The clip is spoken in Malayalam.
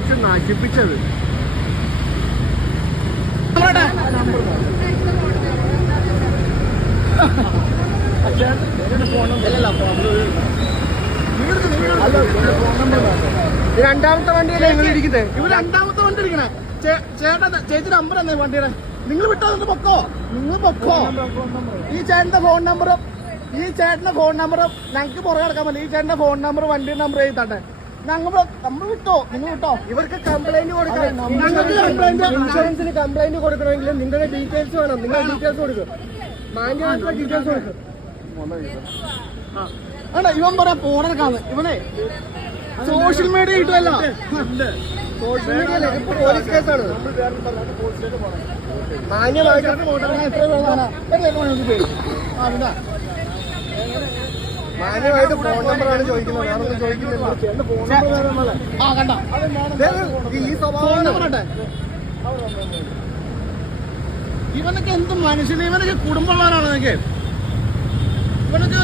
അടിച്ച് നശിപ്പിച്ചത്. രണ്ടാമത്തെ വണ്ടിയല്ലേ നിങ്ങൾ ഇരിക്കുന്നത്? ഇവര് രണ്ടാമത്തെ വണ്ടി ഇരിക്കണേ. ചേട്ടാ ചേച്ചി നമ്പർ തന്നെ വണ്ടിയുടെ. നിങ്ങൾ വിട്ടോ പൊക്കോ, നിങ്ങൾ പൊക്കോ. ഈ ചേട്ടന്റെ ഫോൺ നമ്പറും ഞങ്ങൾക്ക് പുറകെ നടക്കാൻ പറ്റില്ല. ഈ ചേട്ടന്റെ ഫോൺ നമ്പർ വണ്ടിയുടെ നമ്പർ എഴുതി തട്ടെ. നമ്മൾ വിട്ടോ, നിങ്ങൾ വിട്ടോ. ഇവർക്ക് കംപ്ലൈന്റ് കൊടുക്കണം. ഇൻഷുറൻസിന് കംപ്ലൈന്റ് കൊടുക്കണമെങ്കിൽ നിങ്ങളുടെ ഡീറ്റെയിൽസ് വേണം. നിങ്ങളുടെ ഡീറ്റെയിൽസ് കൊടുക്കും. മാന്യമായിട്ടുള്ള ഡീറ്റെയിൽസ് കൊടുക്കും. ഇവൻ പറയാ പോണെടുക്കാന്ന്. ഇവനെ സോഷ്യൽ മീഡിയ കിട്ടുമല്ല. സോഷ്യൽ മീഡിയയിലെ ഇപ്പൊ പോലീസ് കേസാണ്. മാന്യമായിട്ട് മാന്യമായിട്ട് ഫോൺ നമ്പറാണ് ചോദിക്കുന്നത്. ഞാനൊന്നും ചോദിക്കുന്നില്ല. ഈ സ്വഭാവം ഇവനൊക്കെ എന്ത് മനുഷ്യന്, ഇവനൊക്കെ കുടുംബമുള്ളവരാണ്. ഇവനൊക്കെ